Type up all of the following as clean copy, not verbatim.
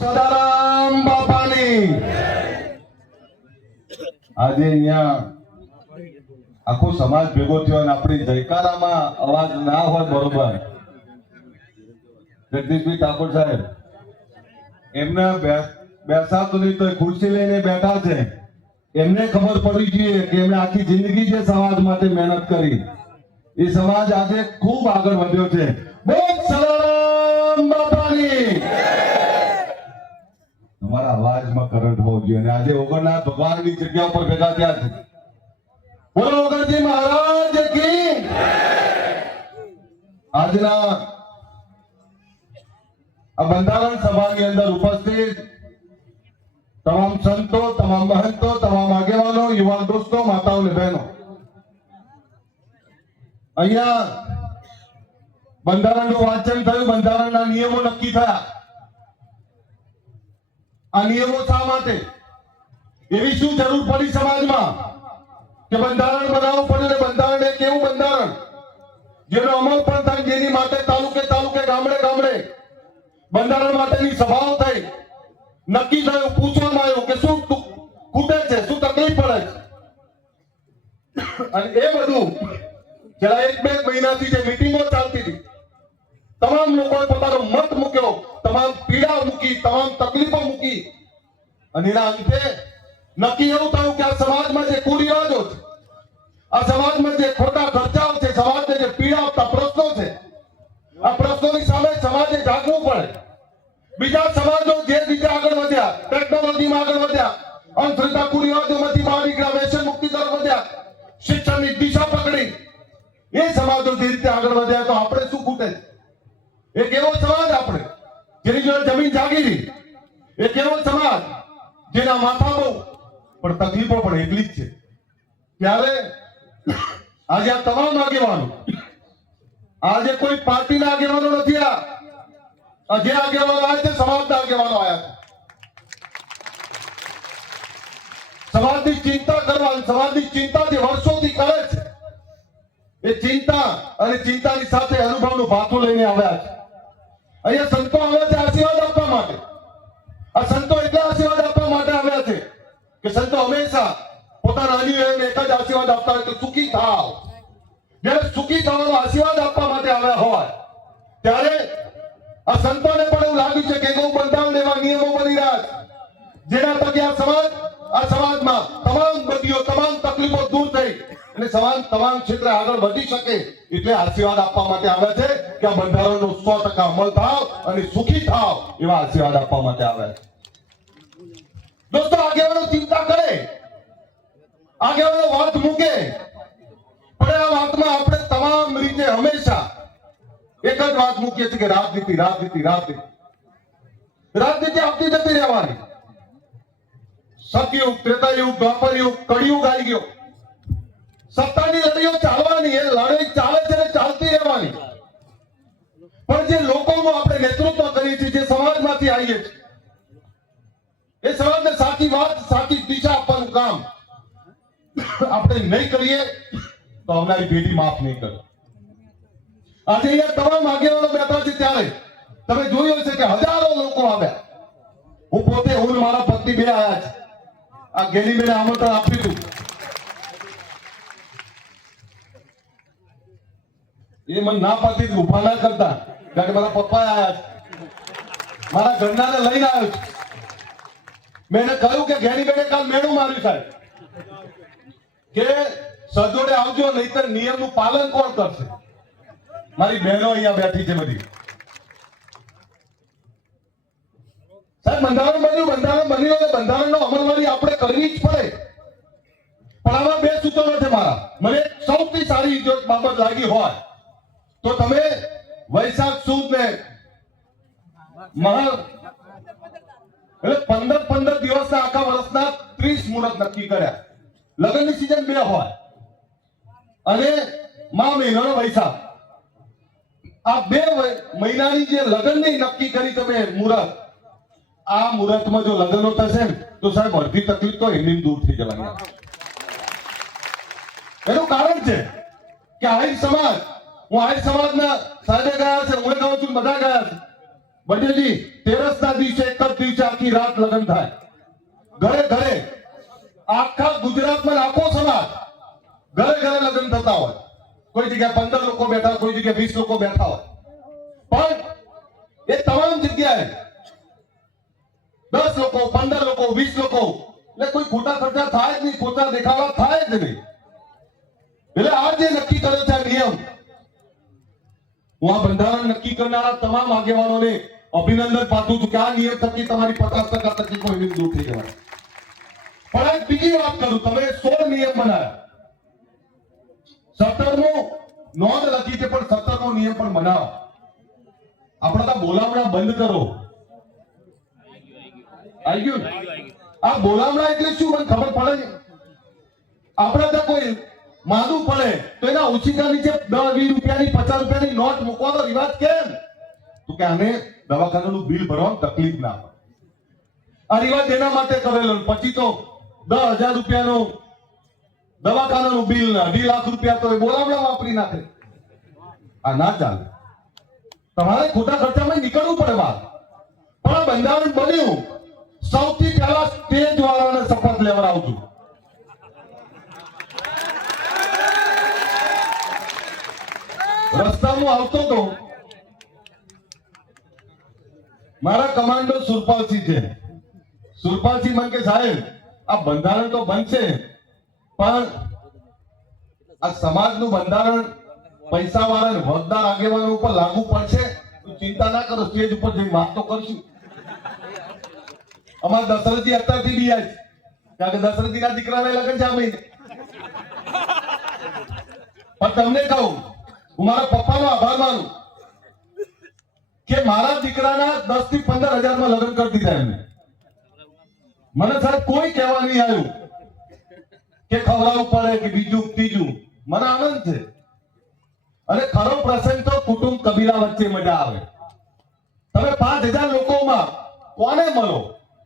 સદારામ બાપાની આજે અહીંયા આખો સમાજ ભેગો થયો અને આપણી જયકારામાં અવાજ ના હોય બરોબર. જગદીશભાઈ ઠાકોર સાહેબ એમને બેસાતું નહીં તો ખુરશી લઈને બેઠા છે. એમને ખબર પડી જોઈએ કે એમને આખી જિંદગી જે સમાજ માટે મહેનત કરી એ સમાજ આજે ખૂબ આગળ વધ્યો છે. બોલ સદારામ બાપાની. તમારા અવાજમાં કરંટ હોવો જોઈએ અને આજે ઓગણનાથ ભગવાનની જગ્યા ઉપર ભેગા થયા છે. બોલો ઓગણજી મહારાજ કી. આજના આ બંધારણ સભાની અંદર ઉપસ્થિત તમામ સંતો, તમામ મહંતો, તમામ આગેવાનો, યુવાન દોસ્તો, માતાઓ અને બહેનો, અહીંયા બંધારણનું વાંચન થયું, બંધારણના નિયમો નક્કી થયા. આ નિયમો શા માટે? એવી શું જરૂર પડી સમાજમાં કે બંધારણ બનાવવું પડે? બંધારણ એક એવું બંધારણ જેનો અમલ પણ થાય, જેની માટે તાલુકે તાલુકે, ગામડે ગામડે બંધારણ માટેની સભાઓ થઈ, નક્કી થયું, પૂછવામાં આવ્યું કે શું ખૂટે છે, શું તકલીફ પડે છે. અને એ બધું છેલ્લા 1-2 મહિનાથી જે મીટિંગો ચાલતી હતી, તમામ લોકોએ પોતાનો મત મૂક્યો, તમામ પીડા મૂકી, તમામ તકલીફો મૂકી અને એના અંતે નક્કી એવું થયું કે આ સમાજમાં જે કુરિવાજો છે, આ સમાજમાં જે ખોટા ખર્ચાઓ છે, સમાજને જે પીડા આપતા પ્રશ્નો છે, આ પ્રશ્નોની સામે સમાજે જાગવું પડે. બીજા સમાજો જે રીતે આગળ વધ્યા, ટેકનોલોજીમાં આગળ વધ્યા, અંધશ્રદ્ધા કુરિવાજોમાંથી બહાર નીકળ્યા, વ્યસન મુક્તિ તરફ વધ્યા, શિક્ષણની દિશા પકડી, એ સમાજો જે રીતે આગળ વધ્યા, તો આપણે શું ખૂટે? એક એવો સમાજ આપણે જેની જોડે જમીન જાગીરી, એક એવો સમાજ જેના માથા બહુ પણ તકલીફો પણ એટલી જ છે. ત્યારે આજે આ તમામ આગેવાનો, આજે કોઈ પાર્ટીના આગેવાનો નથી, આ જે આગેવાનો આવ્યા છે સમાજના આગેવાનો આવ્યા છે. સમાજની ચિંતા કરવાની, સમાજની ચિંતા જે વર્ષોથી કરે છે, એ ચિંતા અને ચિંતાની સાથે અનુભવનું ભાથું લઈને આવ્યા છે. અહીંયા સંતો આવ્યા છે આશીર્વાદ આપવા માટે. આ સંતો એટલા આશીર્વાદ આપવા માટે આવ્યા છે કે સંતો હંમેશા પોતાના અનુયાયીઓને એક જ આશીર્વાદ આપતા હોય કે સુખી થાવ. જ્યારે સુખી થવાનો આશીર્વાદ આપવા માટે આવ્યા હોય ત્યારે આ સંતોને પણ એવું લાગ્યું છે કે ગૌ બંધારણ એવા નિયમો બની રહ્યા છે જેના થકી આ સમાજમાં તમામ બદીઓ, તમામ તકલીફો દૂર થઈ અને સમાજ તમામ ક્ષેત્રે આગળ વધી શકે. એટલે આશીર્વાદ આપવા માટે આવ્યા છે કે આ બંધારણનો 100% અમલ થાવ અને સુખી થાવ, એવા આશીર્વાદ આપવા માટે આવ્યા છે. દોસ્તો, આગેવાનો ચિંતા કરે, આગેવાનો વાત મૂકે, પણ આ વાતમાં આપણે તમામ રીતે હંમેશા એક જ વાત મૂકીએ છીએ કે રાજનીતિ, રાજનીતિ, રાજનીતિ. રાજનીતિ આપતી જતી રહેવાની. સતયુગ, ત્રેતાયુગ, દ્વાપરયુગ, કળિયુગ આવી ગયો. સત્તાની લડાઈઓ ચાલવાની, એ લડાઈ ચાલે છે ને ચાલતી રહેવાની. પણ જે લોકોનું આપણે નેતૃત્વ કરીએ છીએ, જે સમાજમાંથી આવીએ છીએ, એ સમાજને સાચી વાત, સાચી દિશા આપવાનું કામ આપણે નહીં કરીએ તો આવનારી પેઢી માફ નહીં કરે. આજે અહીંયા તમામ આગેવાનો બેઠા છે ત્યારે તમે જોયું હશે કે હજારો લોકો આવ્યા. હું પોતે, હું મારા પત્ની બે આવ્યા છે. આ ગેલીબેને આમંત્રણ આપ્યું હતું. એ મને ના પાડતી ઉભા ના કરતા, કારણ કે મારા પપ્પા આવ્યા છે, મારા ઘરનાને લઈને આવ્યો છું. મેં એને કહ્યું કે ગેલીબેને કાલ મેળું માર્યું સાહેબ કે સજોડે આવજો, નહીતર નિયમનું પાલન કોણ કરશે? મારી બહેનો અહીંયા બેઠી છે બધી. સાહેબ, બંધારણ બન્યું, બંધારણ બન્યું એટલે બંધારણનો અમલવારી આપણે કરવી જ પડે. પણ આમાં બે સૂચનો છે મારા. મને સૌથી સારી જો બાબત લાગી હોય તો તમે વૈશાખ સુદ ને એટલે 15 દિવસના આખા વર્ષના 30 મુહૂર્ત નક્કી કર્યા. લગ્નની સિઝન 2 હોય અને મા મહિનાનો વૈશાખ. આ 2 મહિનાની જે લગ્નની નક્કી કરી તમે મુહૂર્ત, આ મુહૂર્તમાં જો લગ્નો થશે ને તો સાહેબ અડધી તકલીફ તો એમની દૂર થઈ જવાની. એનું કારણ છે કે આહિર સમાજ, હું આહિર સમાજના સાહેબે ગયા છે, હું કહું છું બધા ગયા છે. બટેજી તેરસના દિવસે, 1 દિવસે આખી રાત લગ્ન થાય, ઘરે ઘરે આખા ગુજરાતમાં આખો સમાજ ઘરે ઘરે લગ્ન થતા હોય. કોઈ જગ્યાએ 15 લોકો બેઠા, કોઈ જગ્યાએ 20 લોકો બેઠા હોય, પણ એ તમામ જગ્યાએ 10 લોકો, 15 લોકો, 20 લોકો, એટલે કોઈ ખોટા ખર્ચા થાય જ નહીં, ખોટા દેખાવા થાય જ નહીં. એટલે આ જે નક્કી કર્યો છે નિયમ, હું આ બંધારણ નક્કી કરનારા તમામ આગેવાનોને અભિનંદન પાઠવું છું કે આ નિયમ થકી તમારી 50% તકલીફો એની દૂર થઈ જવાની. પણ એક બીજી વાત કરું, તમે 16 નિયમ બનાવ્યા, 17મો નોંધ લખી છે, પણ 17મો નિયમ પણ બનાવો. આપણે તો બોલાવણા બંધ કરો. આવી ગયું? આ બોલાવણા એટલે શું મને ખબર પડે છે. આપણે તો કોઈ માંદું પડે તો એના ઓછીકા નીચે 10-20 રૂપિયાની 50 રૂપિયાની નોટ મૂકવાનો રિવાજ કેમ? તો કે આને દવાખાનાનું બિલ ભરવામાં તકલીફ ના પડે. આ રિવાજ એના માટે કરેલો. પછી તો 10,000 રૂપિયાનું દવાખાનાનું બિલ, 2 લાખ રૂપિયા તો એ બોલાવડા વાપરી નાખે. આ ના ચાલે. તમારે ખોટા ખર્ચામાં નીકળવું પડે બહાર. પણ આ બંધારણ બન્યું, સૌથી પહેલા સ્ટેજ વાળાને શપથ લેવડાવું છું. રસ્તામાં આવતો તો મારા કમાન્ડો સુરપાલસિંહ છે. સુરપાલસિંહ મને કે સાહેબ આ બંધારણ તો બનશે, પણ આ સમાજનું બંધારણ પૈસા વાળા વગદાર આગેવાનો ઉપર લાગુ પડશે. ચિંતા ના કરો, સ્ટેજ ઉપર જઈને વાત તો કરશું. અમારા દશરથજી અત્યારથી બી આજ, કારણ કે દશરથજીના દીકરાને લગ્ન છે આ મહિને. પણ તમને કહું, હું મારા પપ્પાનો આભાર માનું કે મારા દીકરાના 10 થી 15 હજારમાં લગ્ન કરી દીધા એમને. મને સાહેબ કોઈ કહેવા નહીં આવ્યું કે ખવડાવવું પડે કે બીજું ત્રીજું. મને આનંદ છે. અને ખરો પ્રસંગ તો કુટુંબ કબીલા વચ્ચે મજા આવે. તમે 5000 લોકોમાં કોને મળો?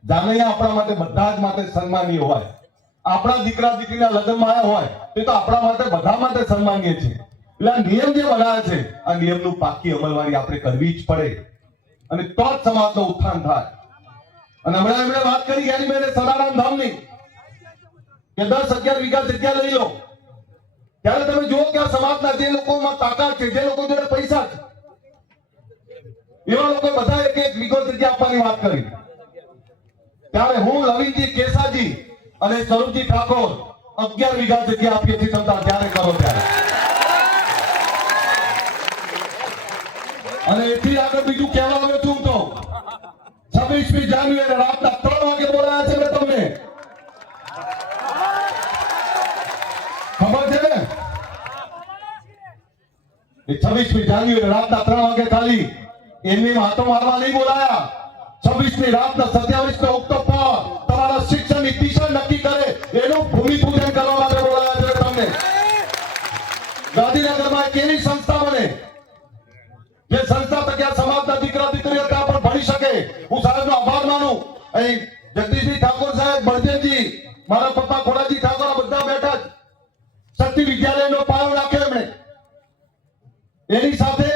જાનૈયા આપણા માટે બધા જ માટે સન્માનીય હોય. આપણા દીકરા દીકરીના લગ્નમાં આવ્યા હોય તે તો આપણા માટે બધા માટે સન્માનીય છે. એટલે આ નિયમ જે બનાવે છે, આ નિયમનું પાકી અમલવારી આપણે કરવી જ પડે, અને તો જ સમાજનું ઉત્થાન થાય. અને હમણાં એમણે વાત કરી જ્ઞાનીબેને સદારામ ધામની કે 10-11 વીઘા જગ્યા લઈ લો. ત્યારે તમે જુઓ કે આ સમાજના જે લોકોમાં તાકાત છે, જે લોકો જોડે પૈસા છે, એવા લોકો બધા 1-1 વીઘો જગ્યા આપવાની વાત કરી. ત્યારે હું, લવિંગજી કેસાજી અને સ્વરૂપજી ઠાકોર 11 વીઘા જગ્યા આપીએ છીએ. તમે ત્યારે કરો ત્યારે. અને એથી આગળ બીજું કહેવા આવ્યો છું તો 26મી જાન્યુઆરી રાતના 3 વાગે બોલાયા છે મેં તમને. ખબર છે ને? એ 26મી જાન્યુઆરી રાતના 3 વાગે ખાલી એમની હાથો મારવા નહીં બોલાયા. 26મી રાતના 27 ઓક્ટોબર તમારા શિક્ષણની દિશા નક્કી કરે એનું ભૂમિપૂજન કરવા માટે બોલાયા છે તમને. ગાંધીનગરમાં એક એવી સંસ્થા બને જે સંસ્થા થકી આ સમાજના દીકરા દીકરીઓ ત્યાં પણ ભણી શકે. હું સાહેબનો આભાર માનું. અહીં જગદીશજી ઠાકોર સાહેબ, બળદેવજી, મારા પપ્પા ખોડાજી ઠાકોર બધા બેઠા જ શક્તિ વિદ્યાલયનો પાયો નાખ્યો એમણે. એની સાથે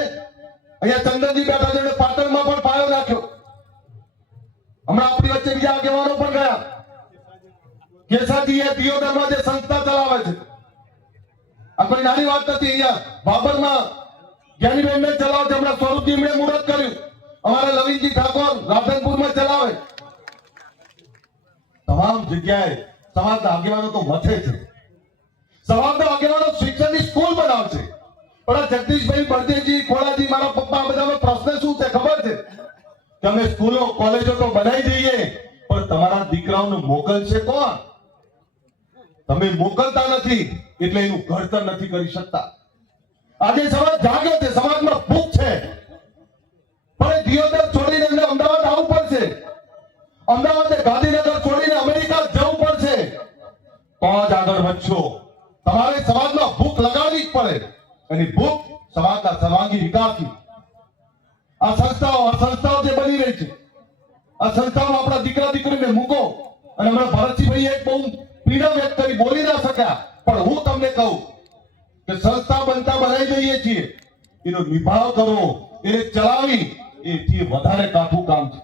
અહીંયા ચંદનજી બેઠા છે, પાટણમાં પણ પાયો નાખ્યો. હમણાં આપણી વચ્ચે બીજા આગેવાનો પણ ગયા. કેસાજી એ દિયોદરમાં જે સંસ્થા ચલાવે છે, આ કોઈ નાની વાત નથી. અહીંયા બાબરમાં જ્ઞાનીબેનને ચલાવે છે. હમણાં સ્વરૂપજી એમણે મુહૂર્ત કર્યું. અમારે લવિંગજી ઠાકોર રાધનપુરમાં ચલાવે. તમામ જગ્યાએ સમાજના આગેવાનો તો મથે છે. સમાજના આગેવાનો શિક્ષણની સ્કૂલ બનાવશે. પણ આ જગદીશભાઈ, બળદેવજી, ખોડાજી, મારા પપ્પા, બધાનો પ્રશ્ન શું છે ખબર છે? તમે સ્કૂલો કોલેજો તો બનાવી દઈએ, પણ તમારા દીકરાઓને મોકલશે કોણ? તમે મોકલતા નથી એટલે એનું ઘડતર નથી કરી શકતા. આજે સમાજ જાગ્યો છે, સમાજમાં ભૂખ છે, પણ દિયોદર છોડીને એમને અમદાવાદ આવવું પડશે. અમદાવાદ ગાંધીનગર છોડીને અમેરિકા જવું પડશે તો જ આગળ વધશો. તમારે સમાજમાં ભૂખ લગાડવી જ પડે. એની ભૂખ સમાજના સર્વાંગી વિકાસની. આ સંસ્થાઓ જે બની રહી છે, આ સંસ્થાઓમાં આપણા દીકરા દીકરીને મૂકો. અને હમણાં ભરતસિંહભાઈ એક બહુ પીડા વ્યક્ત કરી, બોલી ના શક્યા, પણ હું તમને કહું કે સંસ્થા બનતા બનાવી દઈએ છીએ, એનો નિભાવ કરો, એને ચલાવી, એથી વધારે કાઠું કામ છે.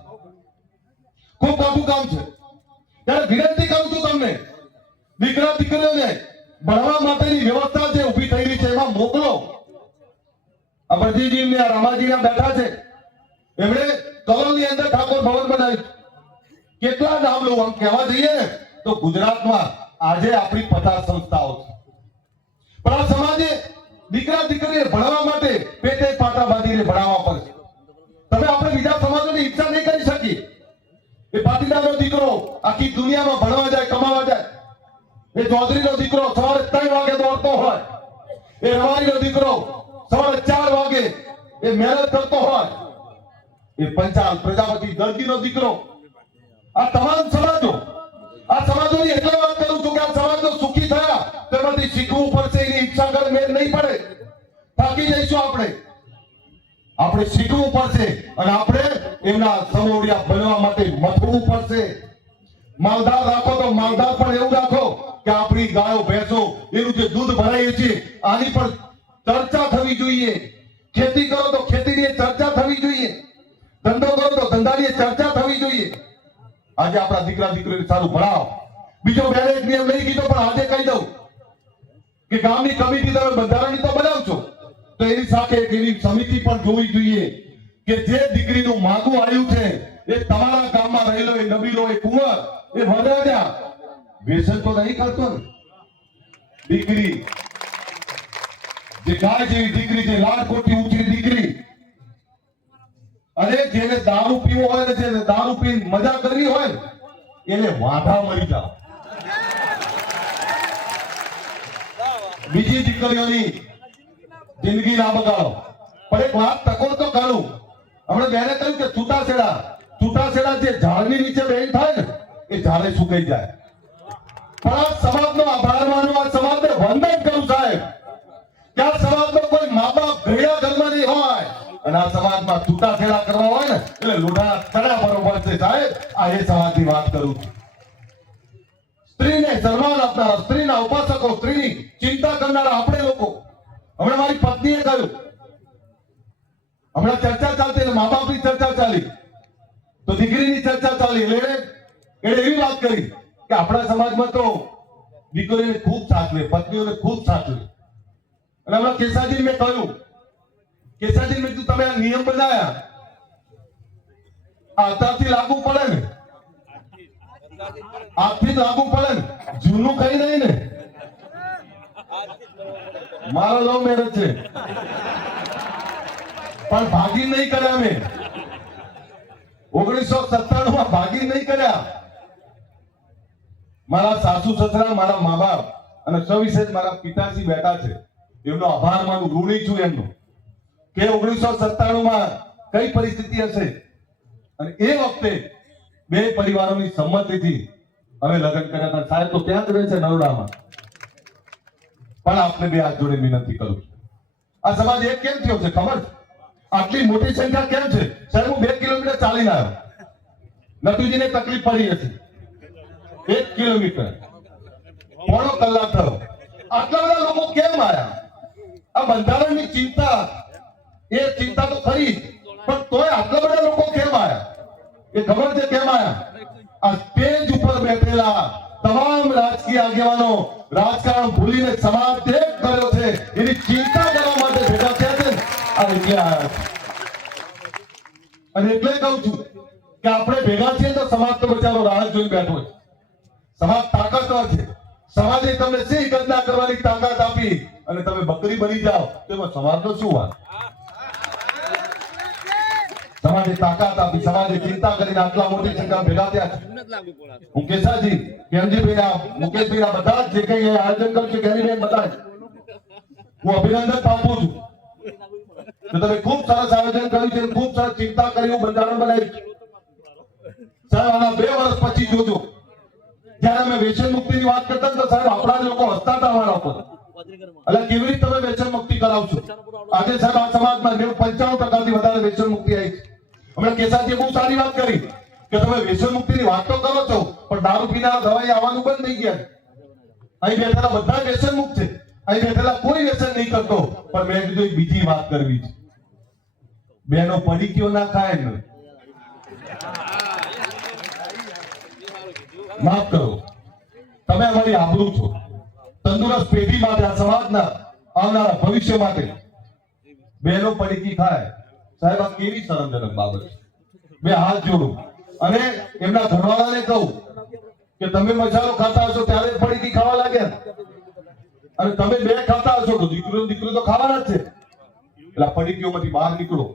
ખૂબ મોટું કામ છે. ત્યારે વિનંતી કરું છું તમને, દીકરા દીકરીઓને ભણવા માટેની વ્યવસ્થા જે ઊભી થયેલી છે એમાં મોકલો. આ ભરજીજી ને રામાજી બેઠા છે, એમણે કલોલની અંદર ઠાકોર ભવન બનાવ્યું. કેટલા નામ લો, આમ કહેવા જઈએ ને તો ગુજરાતમાં આજે આપણી 50 સંસ્થાઓ છે. પણ આ સમાજે દીકરા દીકરીને ભણવા માટે પેટે પાટા બાંધીને ભણાવવા પડશે. તમે આપણે બીજા સમાજોની ઈચ્છા નહીં કરી શકીએ. એ પાટીદારનો દીકરો આખી દુનિયામાં ભણવા જાય, કમાવા જાય. એ ચૌધરીનો દીકરો સવારે 3 વાગે દોડતો હોય, એ રવાડીનો દીકરો સવારે 4 વાગે એ મહેનત કરતો હોય, એ પંચાલ પ્રજાપતિ દરજીનો દીકરો. આ તમામ સમાજો, આ સમાજોની એટલે વાત કરું છું કે આ સમાજો સુખી થયા તેમાંથી શીખવું પડશે. એની ઈચ્છા કરે મેળ નહીં પડે, થાકી જઈશું આપણે શીખવું પડશે અને આપણે એમના સમોડિયા બનવા માટે મથવું પડશે. માલદાર રાખો તો માલદાર પણ એવું રાખો કે આપણી ગાયો ભેંસો એનું જે દૂધ ભરાય છે આની પણ ચર્ચા થવી જોઈએ. ખેતી કરો તો ખેતીની ચર્ચા થવી જોઈએ, ધંધો કરો તો ધંધાની ચર્ચા થવી જોઈએ. આજે આપણા દીકરા દીકરીને સારું ભણાવો. બીજો બેને એક નિયમ નહીં કીધો, પણ આજે કહી દઉં કે ગામની કમિટી તમે બંધારણની તો બનાવશો તો એની સાથે એક એવી સમિતિ પણ જોવી જોઈએ કે જે દીકરીનું માગું આવ્યું છે એ તમારા ગામમાં રહેલો એ નબીલો એ કુંવર એ વડાજા વ્યસન તો નહીં કરતો ને. દીકરી જે ગાય જેવી દીકરી, જે લાડકોટી ઉછરી દીકરી, અને જેને દારૂ પીવો હોય ને જેને દારૂ પીને મજા કરવી હોય ને એને વાંઢા મરી જાવ. બીજી દીકરીઓની જિંદગી ના બગાડો. પણ એક વાત ટકોર તો કરું. હમણાં બેને કહ્યું કે છૂટાછેડા જે ઝાડની નીચે બેન થાય ને એ ઝાડે સુકાઈ જાય. પણ આ સમાજનો આભાર માનું, આ સમાજને વંદન કરું સાહેબ કે આ સમાજનો કોઈ મા બાપ ઘડિયા ઘરમાં નહીં હોય અને આ સમાજમાં છૂટાછેડા કરવા હોય ને એટલે લોઢા ચડા બરોબર છે સાહેબ. આ એ સમાજની વાત કરું છું. સ્ત્રીને સન્માન આપનારા, સ્ત્રીના ઉપાસકો, સ્ત્રીની ચિંતા કરનારા આપણે લોકો. હમણાં મારી પત્નીએ કહ્યું, હમણાં ચર્ચા ચાલતી, મા બાપની ચર્ચા ચાલી તો દીકરીની ચર્ચા ચાલી, એટલે એને એવી વાત કરી કે આપણા સમાજમાં તો દીકરીઓને ખૂબ સાચવે, પત્નીઓને ખૂબ સાચવે. અને હમણાં કેસાજી મેં કહ્યું, કેસાજી મેં કીધું તમે આ નિયમ બનાવ્યા આ અત્યારથી લાગુ પડે ને, આજથી લાગુ પડે ને, જૂનું કઈ નહીં ને. મારો લવ મેરેજ છે પણ ભાગી નહીં કર્યા અમે. 1997 માં ભાગી નહીં કર્યા. મારા સાસુ સસરા, મારા મા બાપ અને સવિશેષ મારા પિતાજી બેઠા છે, એમનો આભાર માનું, ઋણી છું એમનો કે 1997 માં કઈ પરિસ્થિતિ હશે અને એ વખતે બે પરિવારોની સંમતિથી અમે લગ્ન કર્યા હતા. સાહેબ તો ત્યાં જ રહે છે નરોડામાં. પણ આપને બે હાથ જોડે વિનંતી કરું છું, આ સમાજ એક કેમ થયો છે ખબર છે? આટલી મોટી સંખ્યા કેમ છે સાહેબ? હું 2 કિલોમીટર ચાલીને આવ્યો. નટુજીને તકલીફ પડી હતી, 1 કિલોમીટર પોણો કલાક થયો. આટલા બધા લોકો કેમ આવ્યા? આ બંધારણની ચિંતા, એ ચિંતા તો ખરી, પણ તોય આટલા બધા લોકો કેમ આવ્યા? એ ખબર છે કેમ આવ્યા? આ સ્ટેજ ઉપર બેઠેલા તમામ રાજકીય આગેવાનો રાજકારણ ભૂલીને સમાજ ત્યાગ કર્યો છે એની ચિંતા કરવા માટે ભેગા થયા છે. આ એટલે આવ્યા છે. અને એટલે કહું છું કે આપણે ભેગા છીએ તો સમાજ તો બચારો રાહ જોઈ બેઠો છે. સમાજ તાકાતવાર છે. સમાજે તમને સિંહ ગણના કરવાની તાકાત આપી અને તમે બકરી બની જાઓ તો એમાં સમાજનો શું વાત? સમાજે તાકાત આપી, સમાજે ચિંતા કરીને આટલા મોટી સંખ્યા ભેગા થયા છે. હું કેસાજી, કેમજીભાઈ, મુકેશભાઈ બધા જે કઈ આયોજન કર્યું છે ગેરીબેન બધા હું અભિનંદન પાઠવું છું કે તમે ખૂબ સરસ આયોજન કર્યું છે, ખૂબ સરસ ચિંતા કરી, બંધારણ બનાવ્યું. સાહેબ આના 2 વર્ષ પછી જોજો જ્યારે અમે વ્યસન મુક્તિની વાત કરતા તો સાહેબ આપણા જ લોકો હસતા હતા અમારા ઉપર. એટલે કેવી રીતે તમે વ્યસન મુક્તિ કરાવશો? આજે સાહેબ આ સમાજમાં 95% વધારે વ્યસન મુક્તિ આવી છે. હમણાં કેસાજીએ બહુ સારી વાત કરી કે તમે વ્યસન મુક્તિની વાત તો કરો છો પણ દારૂ પીનારા દવાઈ આવવાનું બંધ થઈ ગયા. અહીં બેઠેલા બધા વ્યસન મુક્ત છે, અહીં બેઠેલા કોઈ વ્યસન નહીં કરતો. પણ મેં કીધું એક બીજી વાત કરવી છે. બેનો પડીકીઓ ના ખાય ને માફ કરો, તમે અમારી આબરૂ છો. તંદુરસ્ત પેઢી માટે, આ સમાજના આવનારા ભવિષ્ય માટે બહેનો પડીકી ખાય, સાહેબ આ કેવી શરમજનક બાબત છે. બે હાથ જોડું અને એમના ઘરવાળાને કહું કે તમે મસાલો ખાતા હશો ત્યારે પડીકી ખાવા લાગ્યા, અને તમે બે ખાતા હશો તો દીકરો તો ખાવાના જ છે. એટલે પડીકીઓમાંથી બહાર નીકળો.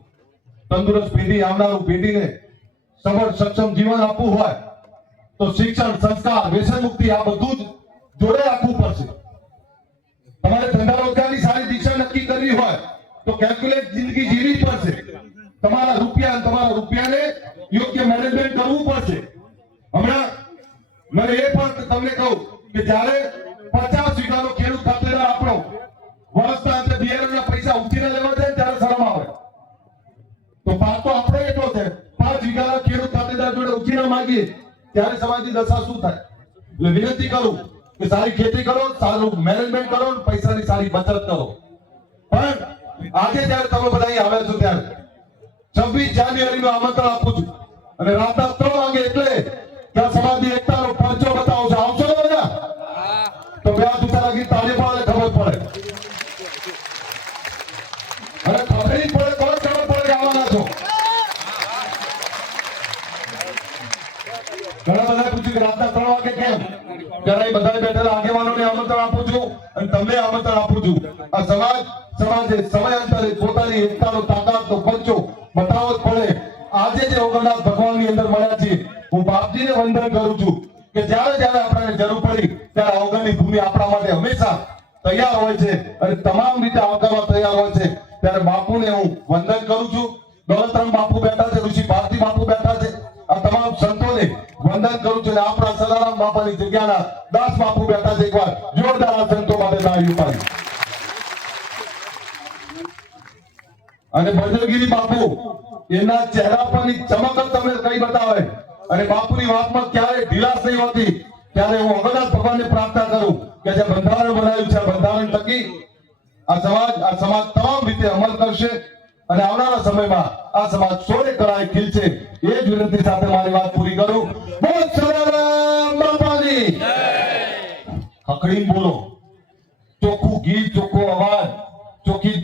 તંદુરસ્ત પેઢી, આવનારું પેઢીને સબળ સક્ષમ જીવન આપવું હોય તો શિક્ષણ, સંસ્કાર, વ્યસન મુક્તિ આ બધું જ જોડે આપવું પડશે. તમારે ધંધા રોજગારની સારી દિશા નક્કી કરવી હોય તો કેલ્ક્યુલેટ જિંદગી જીવવી પડશે. તમારા રૂપિયાને યોગ્ય મેનેજમેન્ટ કરવું પડશે. હમણાં મને એ પણ તમને કહું કે જ્યારે 50 વીઘાનો ખેડૂત ખાતેદાર આપણો વર્ષના અંતે બિયારણના પૈસા ઉછીના લેવા જાય ત્યારે શરમ આવે. તો પાક તો આપણો એટલો છે, 5 વીઘાના ખેડૂત ખાતેદાર જોડે ઉછીના માંગીએ ત્યારે સમાજની દશા શું થાય? એટલે વિનંતી કરું કે સારી ખેતી કરો, સારું મેનેજમેન્ટ કરો, પૈસાની સારી બચત કરો. પણ આજે જ્યારે તમે બધા અહીં આવ્યા છો ત્યારે 26 જાન્યુઆરીનું આમંત્રણ આપું છું અને રાતના 3 વાગે એટલે ત્યાં સમાજની એકતાનો પરચો બતાવો છો. આવશો ને બધા? તો બે હાથ ઊંચા રાખી તાળી પાડે, ખબર પડે. અને ખબર નહીં પડે તો ખબર પડે કે આવવાના છો. ઘણા બધા પૂછ્યું કે રાતના 3 વાગે કેમ? ત્યારે બધા બેઠેલા આગેવાનોને આમંત્રણ આપું છું અને તમને આમંત્રણ આપું છું. આ સમાજે સમયાંતરે પોતાની એકતાનો, તાકાતનો પરચો બતાવવો જ પડે. આજે જે ઓગણનાથ ભગવાનની અંદર મળ્યા છીએ, હું બાપજીને વંદન કરું છું કે જ્યારે આપણને જરૂર પડી ત્યારે ઓગણની ભૂમિ આપણા માટે હંમેશા તૈયાર હોય છે અને તમામ રીતે આવકારવા તૈયાર હોય છે. ત્યારે બાપુને હું વંદન કરું છું. દોલતરામ બાપુ બેઠા છે, ઋષિ ભારતી બાપુ બેઠા છે, આ તમામ સંતોને વંદન કરું છું. અને આપણા સદારામ બાપાની જગ્યાના દાસ બાપુ બેઠા છે. એકવાર જોરદાર આ સંતો માટે તાળી પાડી. અને ભજનગીરી બાપુ, એના ચહેરા પરની ચમક જ તમને કઈ બતાવે. અને બાપુની વાતમાં ક્યારે ઢીલાસ નહીં હોતી. ત્યારે હું અગણનાથ ભગવાનને પ્રાર્થના કરું કે જે બંધારણ બનાવ્યું છે, આ બંધારણ થકી આ સમાજ તમામ રીતે અમલ કરશે અને આવનારા સમયમાં આ સમાજ સોળે કળાએ ખીલશે. એ જ વિનંતી સાથે મારી વાત પૂરી કરું. બોલ સદારામ બાપાની જય. ખખડીને બોલો, ચોખ્ખું ગીત, ચોખ્ખો અવાજ, ચોખ્ખી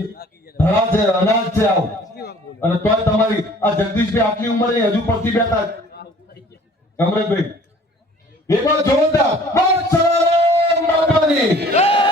ધરા છે, અનાજ છે. આવું અને તોય તમારી આ જગદીશભાઈ આટલી ઉંમરે હજુ પડતી બેઠા અમરેશભાઈ, એકવાર જોરદાર બોલ સદારામ બાપાની જય.